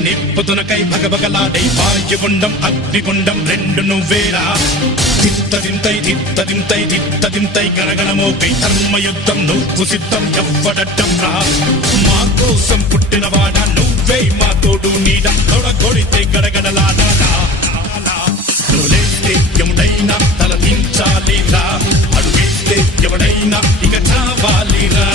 నిప్పుతునకై భగభగలాడై వాయుగుండం అగ్నిగుండం రెండు నువ్వేరా తిత్తదింతై గణగణమోకై ధర్మయుద్ధం నువ్వు సిద్ధం ఎవ్వడట్టం రా మా కోసం పుట్టినవాడా నువ్వే మా తోడు నీడ తొడగొడితే గడగడలాడాలా నువ్వులేస్తే ఎవడైనా తల దించాలిరా అడుగేస్తే ఎవడైనా ఇక చావాలిరా